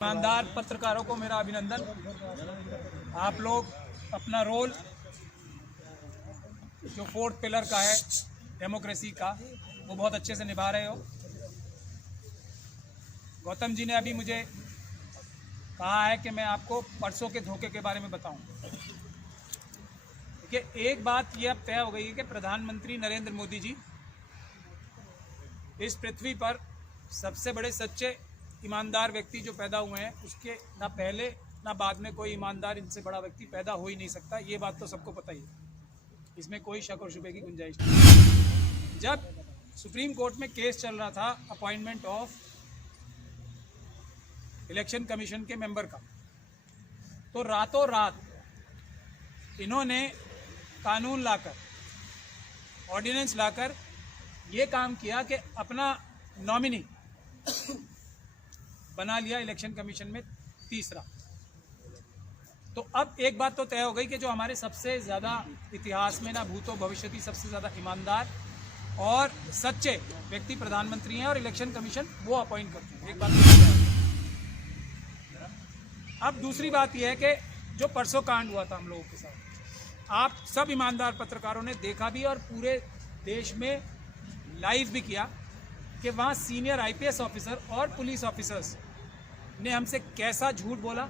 ईमानदार पत्रकारों को मेरा अभिनंदन। आप लोग अपना रोल जो फोर्थ पिलर का है डेमोक्रेसी का, वो बहुत अच्छे से निभा रहे हो। गौतम जी ने अभी मुझे कहा है कि मैं आपको परसों के धोखे के बारे में बताऊं। देखिए, एक बात ये अब तय हो गई है कि प्रधानमंत्री नरेंद्र मोदी जी इस पृथ्वी पर सबसे बड़े सच्चे ईमानदार व्यक्ति जो पैदा हुए हैं, उसके ना पहले ना बाद में कोई ईमानदार इनसे बड़ा व्यक्ति पैदा हो ही नहीं सकता। ये बात तो सबको पता ही है, इसमें कोई शक और शुबे की गुंजाइश नहीं। जब सुप्रीम कोर्ट में केस चल रहा था अपॉइंटमेंट ऑफ इलेक्शन कमीशन के मेंबर का, तो रातों रात इन्होंने कानून लाकर, ऑर्डिनेंस लाकर ये काम किया कि अपना नॉमिनी बना लिया इलेक्शन कमीशन में तीसरा। तो अब एक बात तो तय हो गई कि जो हमारे सबसे ज़्यादा इतिहास में ना भूतो भविष्यति सबसे ज़्यादा ईमानदार और सच्चे व्यक्ति प्रधानमंत्री हैं और इलेक्शन कमीशन वो अपॉइंट करते हैं। एक बात तो तय हो गई। अब दूसरी बात यह है कि जो परसों कांड हुआ था हम लोगों के साथ, आप सब ईमानदार पत्रकारों ने देखा भी और पूरे देश में लाइव भी किया कि वहाँ सीनियर आईपीएस ऑफिसर और पुलिस ऑफिसर्स ने हमसे कैसा झूठ बोला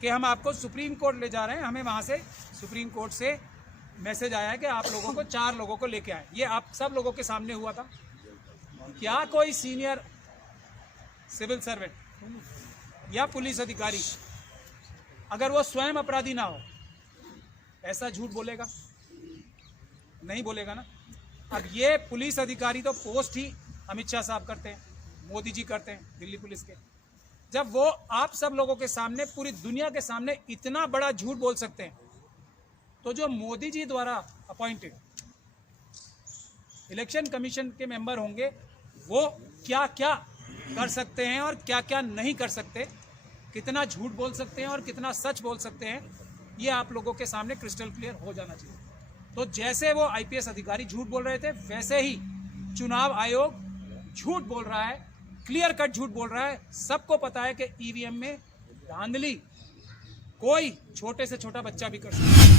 कि हम आपको सुप्रीम कोर्ट ले जा रहे हैं। हमें वहाँ से सुप्रीम कोर्ट से मैसेज आया है कि आप लोगों को 4 लोगों को लेके आए। ये आप सब लोगों के सामने हुआ था। क्या कोई सीनियर सिविल सर्वेंट या पुलिस अधिकारी, अगर वो स्वयं अपराधी ना हो, ऐसा झूठ बोलेगा? नहीं बोलेगा ना। अब ये पुलिस अधिकारी तो पोस्ट ही अमित शाह साहब करते हैं, मोदी जी करते हैं दिल्ली पुलिस के। जब वो आप सब लोगों के सामने, पूरी दुनिया के सामने इतना बड़ा झूठ बोल सकते हैं, तो जो मोदी जी द्वारा अपॉइंटेड इलेक्शन कमीशन के मेंबर होंगे, वो क्या क्या कर सकते हैं और क्या क्या नहीं कर सकते, कितना झूठ बोल सकते हैं और कितना सच बोल सकते हैं, ये आप लोगों के सामने क्रिस्टल क्लियर हो जाना चाहिए। तो जैसे वो आईपीएस अधिकारी झूठ बोल रहे थे, वैसे ही चुनाव आयोग झूठ बोल रहा है, क्लियर कट झूठ बोल रहा है। सबको पता है कि ईवीएम में धांधली कोई छोटे से छोटा बच्चा भी कर सकता है।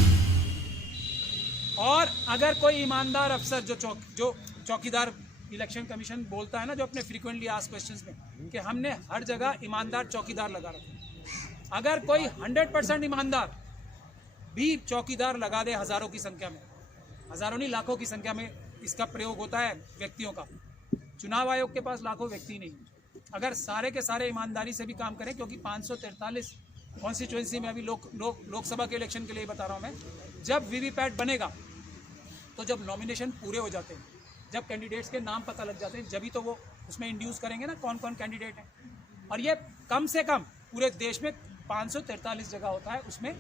और अगर कोई ईमानदार अफसर जो चौकीदार इलेक्शन कमीशन बोलता है ना, जो अपने फ्रीक्वेंटली आस्क्ड क्वेश्चंस में कि हमने हर जगह ईमानदार चौकीदार लगा रखा, अगर कोई 100% ईमानदार भी चौकीदार लगा दे, हजारों की संख्या में, हजारों नहीं लाखों की संख्या में इसका प्रयोग होता है व्यक्तियों का। चुनाव आयोग के पास लाखों व्यक्ति नहीं, अगर सारे के सारे ईमानदारी से भी काम करें, क्योंकि 543 कॉन्स्टिट्यूएंसी में अभी लोकसभा के इलेक्शन के लिए बता रहा हूँ मैं, जब वीवीपैट बनेगा, तो जब नॉमिनेशन पूरे हो जाते हैं, जब कैंडिडेट्स के नाम पता लग जाते हैं, जब ही तो वो उसमें इंड्यूस करेंगे ना कौन कौन कैंडिडेट है। और ये कम से कम पूरे देश में 543 जगह होता है, उसमें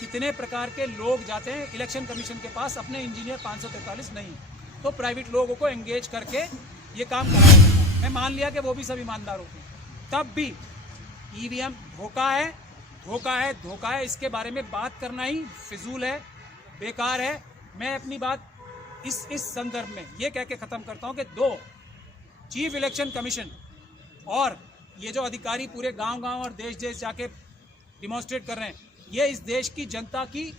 कितने प्रकार के लोग जाते हैं इलेक्शन कमीशन के पास। अपने इंजीनियर 543 नहीं, तो प्राइवेट लोगों को एंगेज करके ये काम कराया जाता है। मैं मान लिया कि वो भी सब ईमानदार होते हैं, तब भी ईवीएम धोखा है, धोखा है, धोखा है। इसके बारे में बात करना ही फिजूल है, बेकार है। मैं अपनी बात इस संदर्भ में ये कह के ख़त्म करता हूँ कि 2 चीफ इलेक्शन कमीशन और ये जो अधिकारी पूरे गांव-गांव और देश-देश जाके डिमॉन्स्ट्रेट कर रहे हैं, ये इस देश की जनता की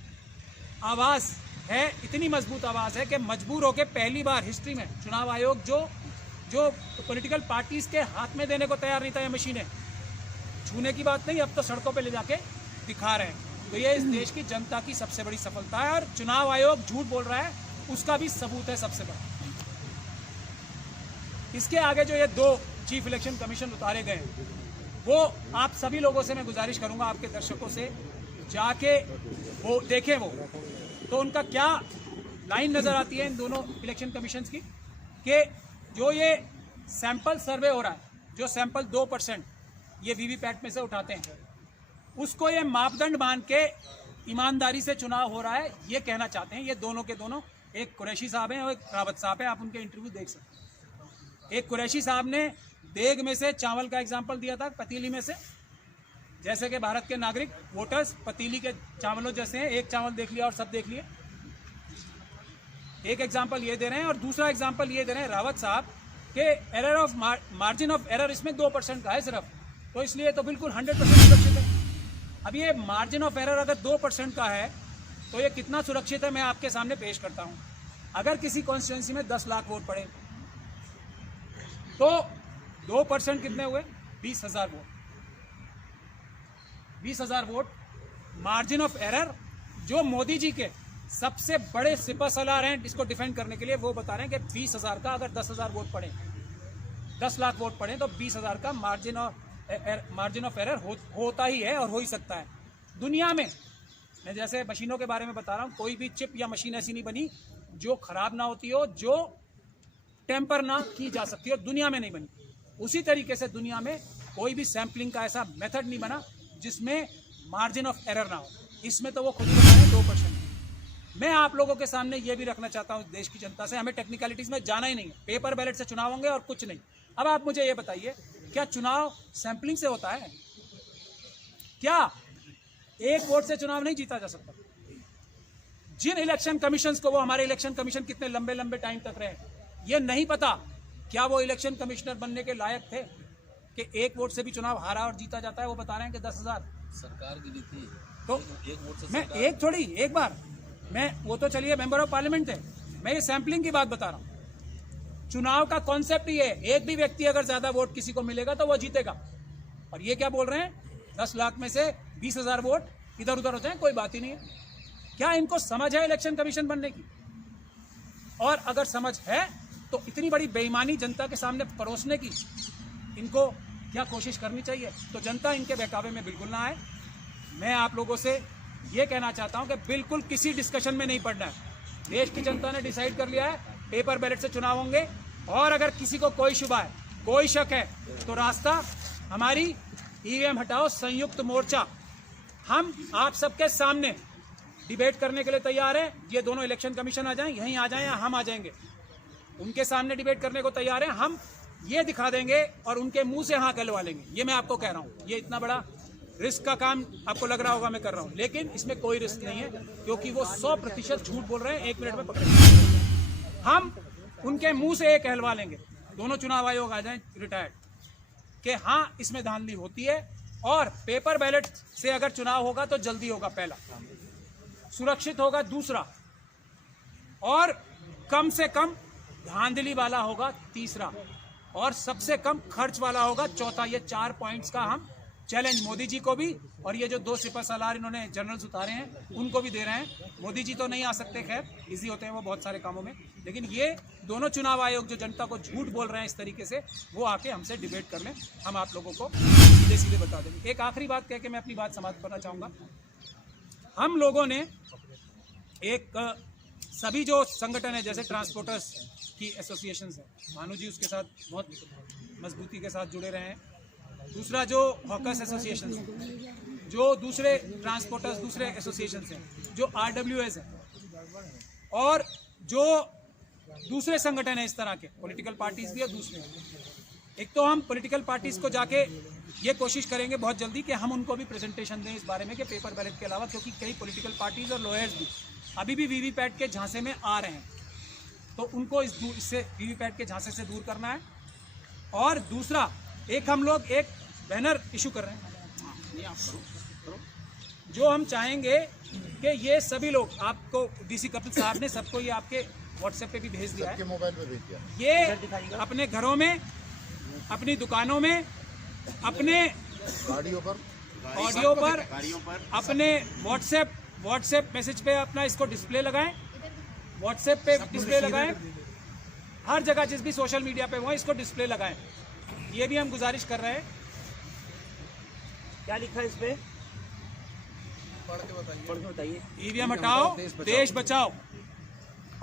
आवाज़ है, इतनी मजबूत आवाज़ है कि मजबूर होकर पहली बार हिस्ट्री में चुनाव आयोग जो पॉलिटिकल पार्टीज़ के हाथ में देने को तैयार नहीं था, ये मशीनें छूने की बात नहीं, अब तो सड़कों पे ले जाके दिखा रहे हैं। तो ये इस देश की जनता की सबसे बड़ी सफलता है, और चुनाव आयोग झूठ बोल रहा है उसका भी सबूत है सबसे बड़ा। इसके आगे जो ये 2 चीफ इलेक्शन कमीशन उतारे गए, वो आप सभी लोगों से मैं गुजारिश करूंगा, आपके दर्शकों से, जाके वो देखें, वो तो उनका क्या लाइन नज़र आती है इन दोनों इलेक्शन कमीशंस की, कि जो ये सैंपल सर्वे हो रहा है, जो सैंपल 2% ये वीवीपैट में से उठाते हैं, उसको ये मापदंड मान के ईमानदारी से चुनाव हो रहा है, ये कहना चाहते हैं। ये दोनों के दोनों, एक कुरैशी साहब हैं और एक रावत साहब हैं, आप उनके इंटरव्यू देख सकते हैं। एक कुरैशी साहब ने देग में से चावल का एग्जाम्पल दिया था, पतीली में से, जैसे कि भारत के नागरिक वोटर्स पतीली के चावलों जैसे हैं, एक चावल देख लिया और सब देख लिए। एक एग्जाम्पल ये दे रहे हैं, और दूसरा एग्जाम्पल ये दे रहे हैं रावत साहब कि error of margin of error इसमें 2% का है सिर्फ। तो इसलिए तो बिल्कुल 100% सुरक्षित है। अब ये मार्जिन ऑफ एरर अगर 2% का है तो ये कितना सुरक्षित है मैं आपके सामने पेश करता हूँ। अगर किसी कॉन्स्टिट्यूंसी में 10 लाख वोट पड़े तो 2% कितने हुए? 20,000 vote. 20,000 vote margin of error, जो मोदी जी के सबसे बड़े सिपहसालार हैं इसको डिफेंड करने के लिए, वो बता रहे हैं कि 20,000 का अगर 10,000 वोट पड़े, 10 लाख वोट पड़े तो 20,000 का मार्जिन ऑफ एरर होता ही है और हो ही सकता है। दुनिया में मैं जैसे मशीनों के बारे में बता रहा हूँ, कोई भी चिप या मशीन ऐसी नहीं बनी जो खराब ना होती हो, जो टेम्पर ना की जा सकती हो, दुनिया में नहीं बनी। उसी तरीके से दुनिया में कोई भी सैम्पलिंग का ऐसा मेथड नहीं बना जिसमें मार्जिन ऑफ एरर ना हो। इसमें तो वो खुद ही बता रहे हैं 2%। मैं आप लोगों के सामने ये भी रखना चाहता हूँ देश की जनता से, हमें टेक्निकलिटीज में जाना ही नहीं है, पेपर बैलेट से चुनाव होंगे और कुछ नहीं। अब आप मुझे ये बताइए, क्या चुनाव सैम्पलिंग से होता है? क्या एक वोट से चुनाव नहीं जीता जा सकता? जिन इलेक्शन कमीशन को, वो हमारे इलेक्शन कमीशन कितने लंबे लंबे टाइम तक रहे, ये नहीं पता क्या वो इलेक्शन कमिश्नर बनने के लायक थे कि एक वोट से भी चुनाव हारा और जीता जाता है? वो बता रहे हैं कि 10,000 सरकार गिरी थी तो एक वोट से मैं एक थोड़ी एक बार मैं वो तो चलिए मेंबर ऑफ पार्लियामेंट थे, मैं ये सैम्पलिंग की बात बता रहा हूँ। चुनाव का कॉन्सेप्ट ही है, एक भी व्यक्ति अगर ज्यादा वोट किसी को मिलेगा तो वो जीतेगा। और ये क्या बोल रहे हैं, 10 लाख में से 20,000 वोट इधर उधर हो जाए, कोई बात ही नहीं है। क्या इनको समझ है इलेक्शन कमीशन बनने की? और अगर समझ है तो इतनी बड़ी बेईमानी जनता के सामने परोसने की इनको क्या कोशिश करनी चाहिए? तो जनता इनके बहकावे में बिल्कुल ना आए। मैं आप लोगों से ये कहना चाहता हूं कि बिल्कुल किसी डिस्कशन में नहीं पड़ना है। देश की जनता ने डिसाइड कर लिया है, पेपर बैलेट से चुनाव होंगे। और अगर किसी को कोई शुबा है, कोई शक है, तो रास्ता हमारी ईवीएम हटाओ संयुक्त मोर्चा, हम आप सबके सामने डिबेट करने के लिए तैयार है। ये दोनों इलेक्शन कमीशन आ जाएं, यहीं आ जाएं या हम आ जाएंगे, उनके सामने डिबेट करने को तैयार है। हम ये दिखा देंगे और उनके मुंह से हाँ कहलवा लेंगे। ये मैं आपको कह रहा हूँ, ये इतना बड़ा रिस्क का काम आपको लग रहा होगा मैं कर रहा हूँ, लेकिन इसमें कोई रिस्क नहीं है, क्योंकि वो 100% झूठ बोल रहे हैं। 1 मिनट में पकड़े, हम उनके मुंह से ये कहलवा लेंगे, दोनों चुनाव आयोग आ जाएं रिटायर्ड, कि हाँ इसमें धांधली होती है। और पेपर बैलेट से अगर चुनाव होगा तो जल्दी होगा, पहला सुरक्षित होगा, दूसरा और कम से कम धांधली वाला होगा, तीसरा और सबसे कम खर्च वाला होगा, चौथा। ये 4 पॉइंट्स का हम चैलेंज मोदी जी को भी, और ये जो 2 सिपहसालार इन्होंने जनरल्स उतारे हैं उनको भी दे रहे हैं। मोदी जी तो नहीं आ सकते, खैर बिजी होते हैं वो बहुत सारे कामों में, लेकिन ये दोनों चुनाव आयोग जो जनता को झूठ बोल रहे हैं इस तरीके से, वो आके हमसे डिबेट कर लें, हम आप लोगों को सीधे सीधे बता देंगे। एक आखिरी बात कह के मैं अपनी बात समाप्त करना चाहूँगा। हम लोगों ने एक सभी जो संगठन है, जैसे ट्रांसपोर्टर्स की एसोसिएशन है, भानु जी उसके साथ बहुत मजबूती के साथ जुड़े रहे हैं। दूसरा जो हॉकर्स एसोसिएशन है, जो दूसरे ट्रांसपोर्टर्स दूसरे एसोसिएशन हैं, जो RWS है, और जो दूसरे संगठन है इस तरह के, पॉलिटिकल पार्टीज भी और दूसरे। एक तो हम पॉलिटिकल पार्टीज को जाके ये कोशिश करेंगे बहुत जल्दी कि हम उनको भी प्रेजेंटेशन दें इस बारे में कि पेपर बैलेट के अलावा, क्योंकि कई पॉलिटिकल पार्टीज और लॉयर्स भी अभी भी वीवीपैट के झांसे में आ रहे हैं, तो उनको इससे वीवीपैट के झांसे से दूर करना है। और दूसरा, एक हम लोग एक बैनर इशू कर रहे हैं, जो हम चाहेंगे कि ये सभी लोग, आपको डीसी कपिल साहब ने सबको ये आपके व्हाट्सएप पे भी भेज दिया है, मोबाइल पे भेज दिया, ये अपने घरों में, अपनी दुकानों में, अपने गाड़ियों पर, अपने व्हाट्सएप मैसेज पे अपना इसको डिस्प्ले लगाएं, व्हाट्सएप पे डिस्प्ले लगाएं, हर जगह जिस भी सोशल मीडिया पे हुआ इसको डिस्प्ले लगाएं। ये भी हम गुजारिश कर रहे हैं। क्या लिखा है इस पे? पढ़ के बताइए। ईवीएम हटाओ देश बचाओ,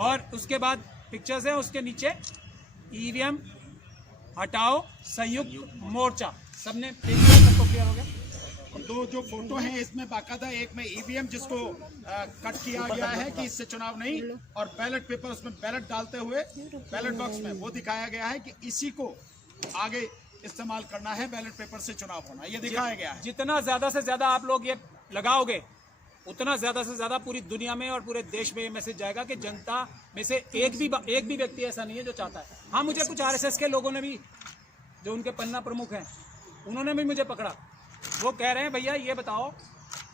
और उसके बाद पिक्चर्स हैं, उसके नीचे ईवीएम हटाओ संयुक्त मोर्चा। सबने देख लिया, सबको क्लियर हो गया? दो जो फोटो हैं इसमें बाकायदा एक में ईवीएम जिसको कट किया गया है कि इससे चुनाव नहीं, और बैलेट पेपर उसमें बैलेट डालते हुए बैलेट बॉक्स में वो दिखाया गया है कि इसी को आगे इस्तेमाल करना है, बैलेट पेपर से चुनाव होना, ये दिखाया गया है। जितना ज्यादा से ज्यादा आप लोग ये लगाओगे, उतना ज्यादा से ज्यादा पूरी दुनिया में और पूरे देश में ये मैसेज जाएगा कि जनता में से एक भी व्यक्ति ऐसा नहीं है जो चाहता है। हाँ, मुझे कुछ RSS के लोगों ने भी, जो उनके पन्ना प्रमुख हैं, उन्होंने भी मुझे पकड़ा। वो कह रहे हैं भैया ये बताओ,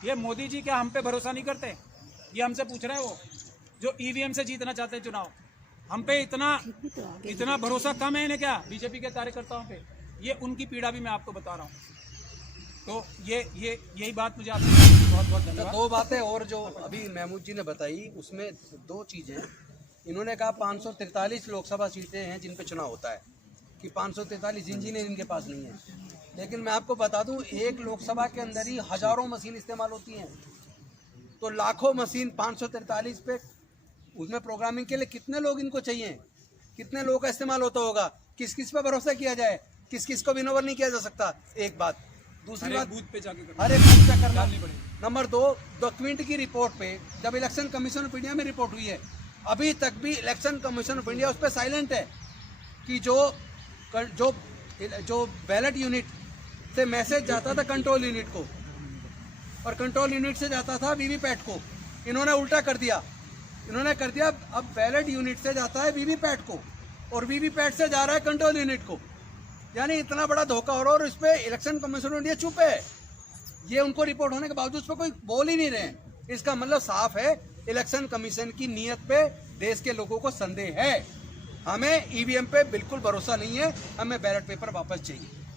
ये मोदी जी क्या हम पे भरोसा नहीं करते? ये हमसे पूछ रहे हैं, वो जो ईवीएम से जीतना चाहते हैं चुनाव, हम पे इतना भरोसा कम है इन्हें क्या, बीजेपी के कार्यकर्ताओं पे? ये उनकी पीड़ा भी मैं आपको बता रहा हूँ। तो यही बात मुझे आपसे बहुत बहुत धन्यवाद। दो बातें और जो अभी महमूद जी ने बताई, उसमें दो चीजें। इन्होंने कहा 543 लोकसभा सीटें हैं जिन पे चुनाव होता है, कि 543 इंजीनियर इनके पास नहीं है। लेकिन मैं आपको बता दूं, एक लोकसभा के अंदर ही हजारों मशीन इस्तेमाल होती हैं, तो लाखों मशीन 543 पे, उसमें प्रोग्रामिंग के लिए कितने लोग इनको चाहिए, कितने लोगों का इस्तेमाल होता होगा, किस किस पे भरोसा किया जाए, किस किस को विनोवर नहीं किया जा सकता। एक बात। दूसरी बात, बूथ पे जाके हर एक बूथ पे करना। करनी पड़ेगी। नंबर 2, डॉक्यूमेंट की रिपोर्ट पे जब इलेक्शन कमीशन ऑफ इंडिया में रिपोर्ट हुई है, अभी तक भी इलेक्शन कमीशन ऑफ इंडिया उस पर साइलेंट है कि जो बैलेट यूनिट से मैसेज जाता था कंट्रोल यूनिट को, और कंट्रोल यूनिट से जाता था वीवीपैट को, इन्होंने उल्टा कर दिया। अब बैलेट यूनिट से जाता है वीवीपैट को, और वीवीपैट से जा रहा है कंट्रोल यूनिट को। यानी इतना बड़ा धोखा हो रहा है, और इस पे इलेक्शन कमीशन ऑफ इंडिया चुप है। ये उनको रिपोर्ट होने के बावजूद उस पर कोई बोल ही नहीं रहे। इसका मतलब साफ है, इलेक्शन कमीशन की नीयत पे देश के लोगों को संदेह है। हमें ईवीएम पे बिल्कुल भरोसा नहीं है, हमें बैलेट पेपर वापस चाहिए।